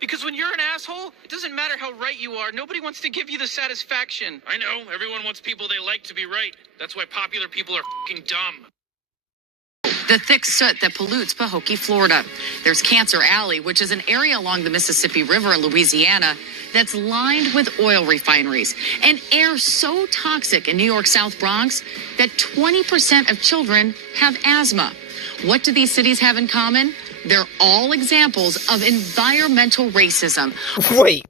Because when you're an asshole, it doesn't matter how right you are. Nobody wants to give you the satisfaction. I know. Everyone wants people they like to be right. That's why popular people are fucking dumb. The thick soot that pollutes Pahokee, Florida. There's Cancer Alley, which is an area along the Mississippi River in Louisiana that's lined with oil refineries and air so toxic in New York's South Bronx that 20% of children have asthma. What do these cities have in common? They're all examples of environmental racism. Wait.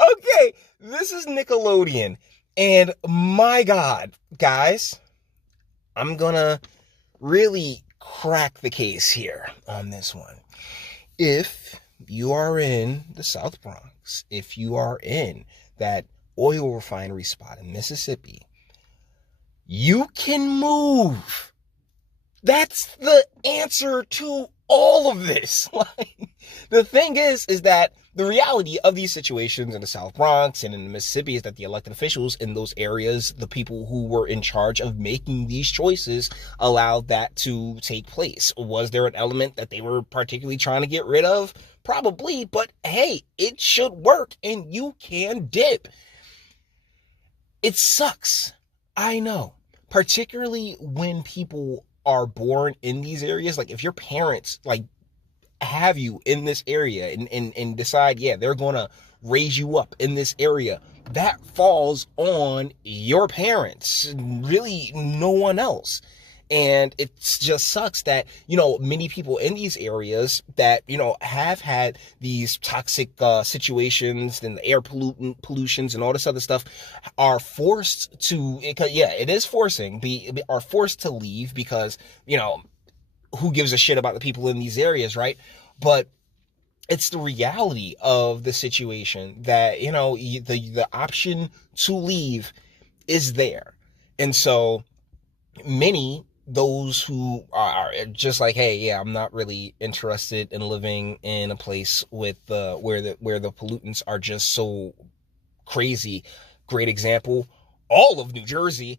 Okay, this is Nickelodeon. And my God, guys, I'm gonna really crack the case here on this one. If you are in the South Bronx, if you are in that oil refinery spot in Mississippi, you can move. That's the answer to all of this. Like, the thing is that the reality of these situations in the South Bronx and in Mississippi is that the elected officials in those areas, the people who were in charge of making these choices, allowed that to take place. Was there an element that they were particularly trying to get rid of? Probably, but hey, it should work and you can dip. It sucks. I know. Particularly when people are born in these areas. Like, if your parents, like, have you in this area and decide, yeah, they're going to raise you up in this area, that falls on your parents, really no one else. And it just sucks that, many people in these areas that, have had these toxic situations and the air pollutions and all this other stuff are forced to, it is forcing, are forced to leave because, who gives a shit about the people in these areas, right? But it's the reality of the situation that, the option to leave is there. And so many, those who are just like, hey, yeah, I'm not really interested in living in a place with where the pollutants are just so crazy. Great example, all of New Jersey.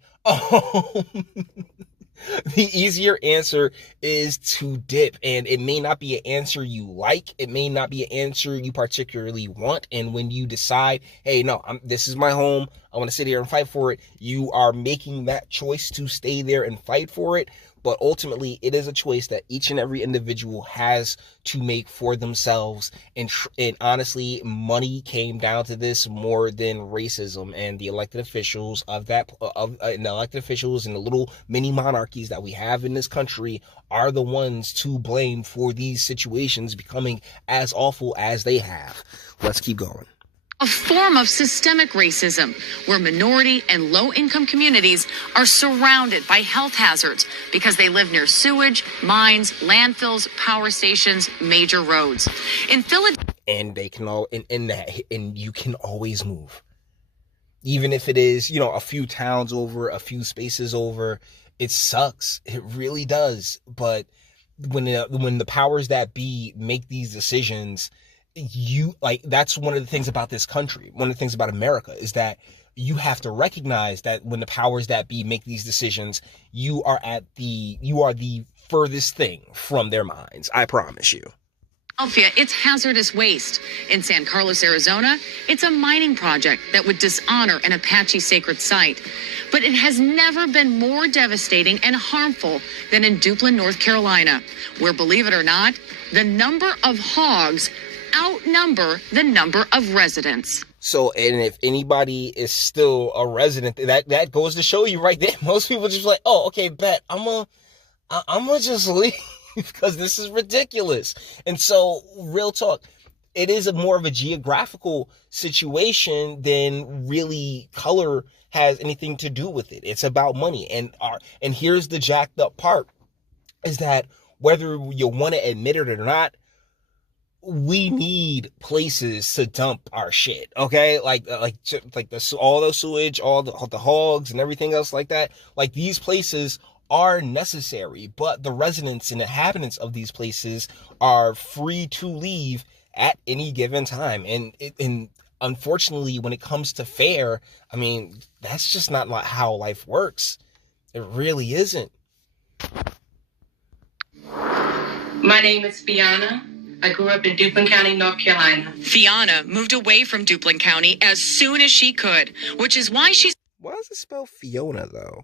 The easier answer is to dip, and it may not be an answer you like. It may not be an answer you particularly want. And when you decide, hey, no, this is my home, I want to sit here and fight for it, you are making that choice to stay there and fight for it. But ultimately, it is a choice that each and every individual has to make for themselves. And honestly, money came down to this more than racism. And the elected officials and the elected officials and the little mini monarchies that we have in this country are the ones to blame for these situations becoming as awful as they have. Let's keep going. A form of systemic racism where minority and low-income communities are surrounded by health hazards because they live near sewage, mines, landfills, power stations, major roads. In Philadelphia, and they can all and you can always move, even if it is a few towns over, a few spaces over. It sucks, it really does. But when the powers that be make these decisions, that's one of the things about this country. One of the things about America is that you have to recognize that when the powers that be make these decisions, you are the furthest thing from their minds. I promise you. It's hazardous waste. In San Carlos, Arizona, it's a mining project that would dishonor an Apache sacred site. But it has never been more devastating and harmful than in Duplin, North Carolina, where, believe it or not, the number of hogs outnumber the number of residents. So, and if anybody is still a resident, that goes to show you right there. Most people just like, oh, okay, bet I'm gonna just leave because this is ridiculous. And so, real talk, it is more of a geographical situation than really color has anything to do with it. It's about money. And here's the jacked up part, is that whether you want to admit it or not, we need places to dump our shit, okay? Like all the sewage, all the hogs and everything else like that. Like, these places are necessary, but the residents and inhabitants of these places are free to leave at any given time. And unfortunately, when it comes to fair, I mean, that's just not how life works. It really isn't. My name is Fiona. I grew up in Duplin County, North Carolina. Fiona moved away from Duplin County as soon as she could, which is why she's Why does it spell Fiona, though?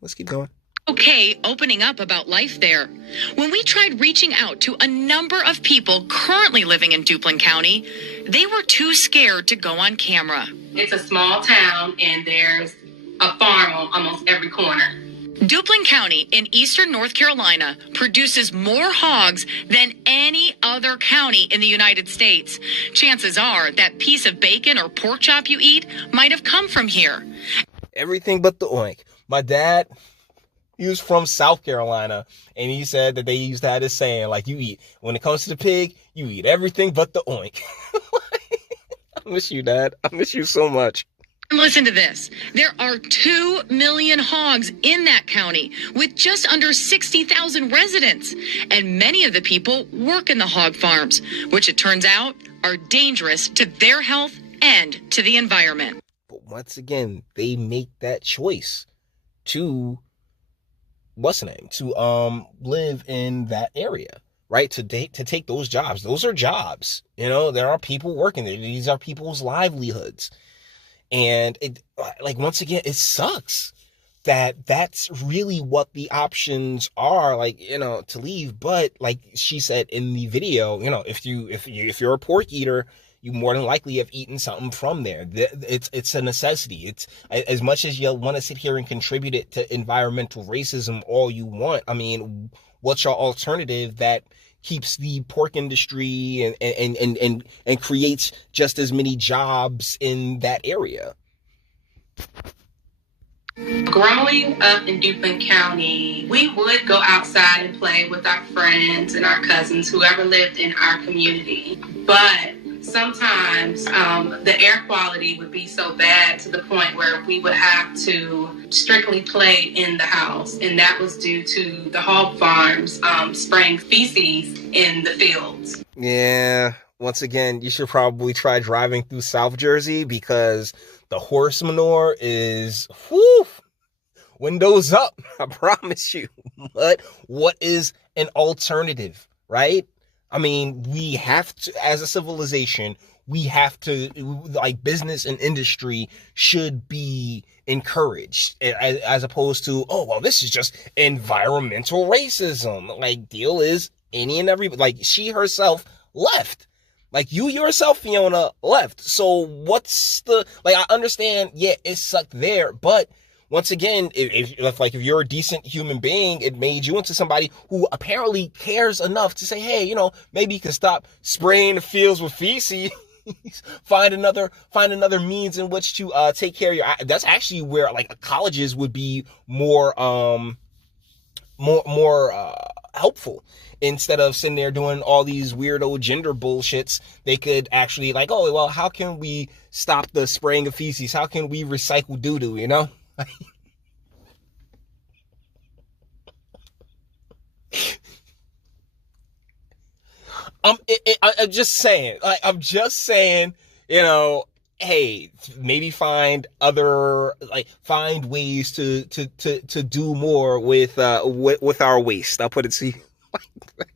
Let's keep going. okay opening up about life there. When we tried reaching out to a number of people currently living in Duplin County, they were too scared to go on camera. It's a small town, and there's a farm on almost every corner. Duplin County in eastern North Carolina produces more hogs than any other county in the United States. Chances are that piece of bacon or pork chop you eat might have come from here. Everything but the oink. My dad, he was from South Carolina, and he said that they used to have this saying, like, you eat, when it comes to the pig, you eat everything but the oink. I miss you, Dad. I miss you so much. Listen to this. There are 2 million hogs in that county with just under 60,000 residents. And many of the people work in the hog farms, which it turns out are dangerous to their health and to the environment. But once again, they make that choice to, what's the name? To live in that area, right? To take those jobs. Those are jobs. You know, there are people working there. These are people's livelihoods. And it, like, once again, it sucks that that's really what the options are, like, you know, to leave. But like she said in the video, you know, if you're a pork eater, you more than likely have eaten something from there. It's a necessity. It's, as much as you want to sit here and contribute it to environmental racism all you want. I mean, what's your alternative that keeps the pork industry and creates just as many jobs in that area? Growing up in Duplin County, we would go outside and play with our friends and our cousins, whoever lived in our community. But sometimes the air quality would be so bad to the point where we would have to strictly play in the house. And that was due to the hog farms spraying feces in the fields. Yeah, once again, you should probably try driving through South Jersey, because the horse manure is, whew, windows up, I promise you. But what is an alternative, right? I mean, we have to, as a civilization, we have to, like, business and industry should be encouraged, as opposed to, oh, well, this is just environmental racism. Like, deal is any and every, like, she herself left. Like, you yourself, Fiona, left. So what's the, like, I understand, yeah, it sucked there, but once again, if you're a decent human being, it made you into somebody who apparently cares enough to say, hey, you know, maybe you can stop spraying the fields with feces. find another means in which to take care of your. That's actually where, like, colleges would be more helpful. Instead of sitting there doing all these weirdo gender bullshits, they could actually, like, oh, well, how can we stop the spraying of feces? How can we recycle doo-doo, you know? I'm just saying, like, you know, hey, maybe find ways to do more with our waste. I'll put it to you like that.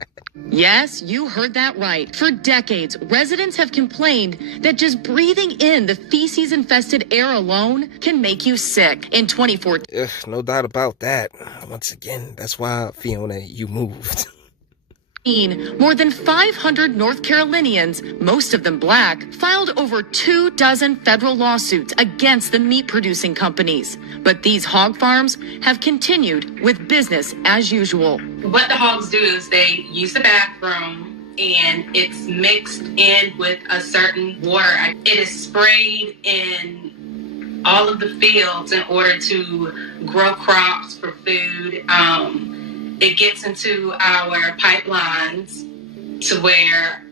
Yes, you heard that right. For decades, residents have complained that just breathing in the feces-infested air alone can make you sick. In 2014, no doubt about that. Once again, that's why, Fiona, you moved. More than 500 North Carolinians, most of them black, filed over 24 federal lawsuits against the meat-producing companies. But these hog farms have continued with business as usual. What the hogs do is they use the bathroom, and it's mixed in with a certain water. It is sprayed in all of the fields in order to grow crops for food. It gets into our pipelines to where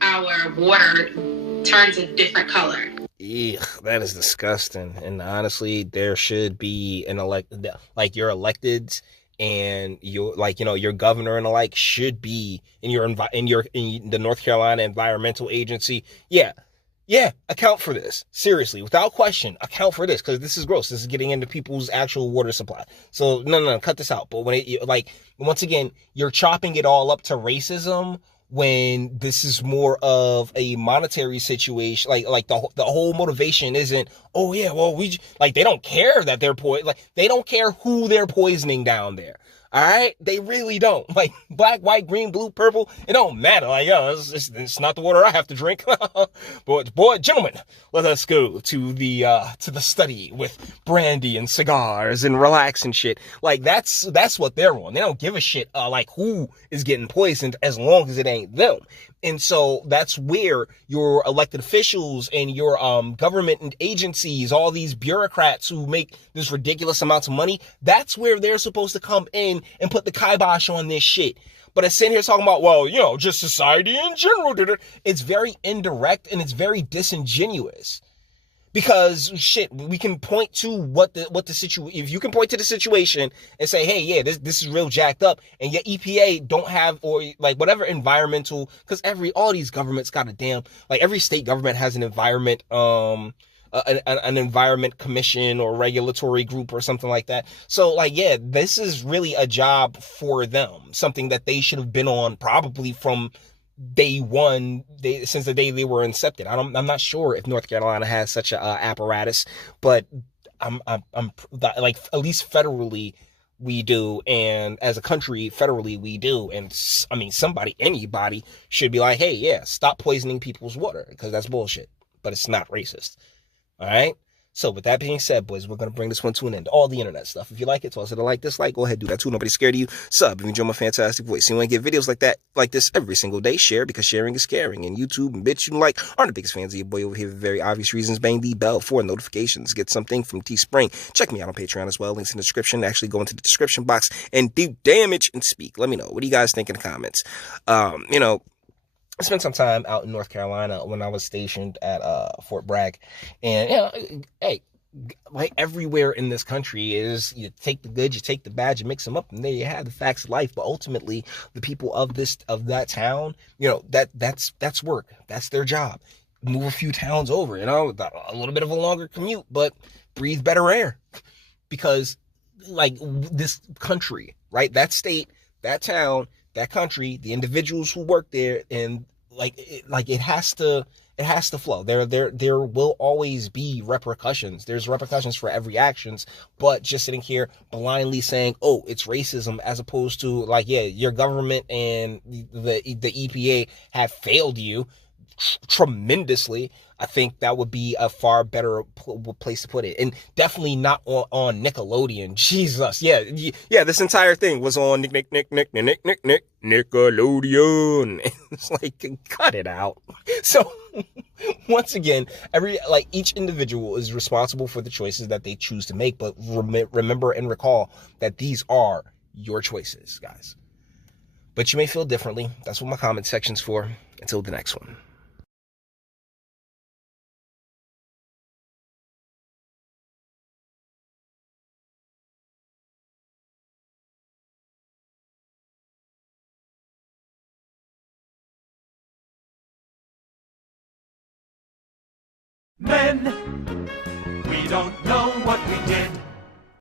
our water turns a different color. Ew, that is disgusting. And honestly, there should be an your electeds and your, like, you know, your governor and the like should be in the North Carolina Environmental Agency. Yeah, Yeah, account for this. Seriously, without question, account for this, because this is gross. This is getting into people's actual water supply. So no, cut this out. But when it, like, once again, you're chopping it all up to racism when this is more of a monetary situation. Like the whole motivation isn't, oh yeah, well like they don't care that they're like they don't care who they're poisoning down there. All right, they really don't. Like black, white, green, blue, purple, it don't matter. Like, yo, it's not the water I have to drink. But boy, gentlemen, let us go to the study with brandy and cigars and relax and shit. Like that's what they're on. They don't give a shit like who is getting poisoned as long as it ain't them. And so that's where your elected officials and your government and agencies, all these bureaucrats who make this ridiculous amounts of money, that's where they're supposed to come in and put the kibosh on this shit. But it's sitting here talking about, well, you know, just society in general. It's very indirect and it's very disingenuous. Because shit, we can point to what the situation, if you can point to the situation and say, hey, yeah, this is real jacked up, and your EPA don't have, or like whatever environmental, because all these governments got a damn, like every state government has an environment, an environment commission or regulatory group or something like that. So like, yeah, this is really a job for them, something that they should have been on probably from day one, since the day they were incepted. I'm not sure if North Carolina has such a apparatus, but I'm like, at least federally we do, and as a country federally we do. And I mean, anybody should be like, hey, yeah, stop poisoning people's water, because that's bullshit. But it's not racist. All right. So with that being said, boys, we're going to bring this one to an end. All the internet stuff. If you like it, toss it a like, dislike, go ahead, do that too. Nobody's scared of you. Sub if you enjoy my fantastic voice. You want to get videos like this every single day. Share, because sharing is caring. And YouTube and Bitchute like aren't the biggest fans of your boy over here for very obvious reasons. Bang the bell for notifications. Get something from Teespring. Check me out on Patreon as well. Links in the description. Actually go into the description box and do damage and speak. Let me know. What do you guys think in the comments? You know, I spent some time out in North Carolina when I was stationed at Fort Bragg. And, you know, hey, like everywhere in this country is, you take the good, you take the bad, you mix them up, and there you have the facts of life. But ultimately, the people of that town, you know, that's work. That's their job. Move a few towns over, you know, a little bit of a longer commute, but breathe better air. Because like this country, right? That state, that town, that country, the individuals who work there, and it has to flow. There will always be repercussions. There's repercussions for every actions, but just sitting here blindly saying, oh, it's racism, as opposed to like, yeah, your government and the EPA have failed you tremendously. I think that would be a far better place to put it, and definitely not on Nickelodeon. Jesus, yeah. This entire thing was on Nickelodeon. It's like, cut it out. So once again, each individual is responsible for the choices that they choose to make, but remember and recall that these are your choices, guys. But you may feel differently. That's what my comment section's for. Until the next one. Men, we don't know what we did.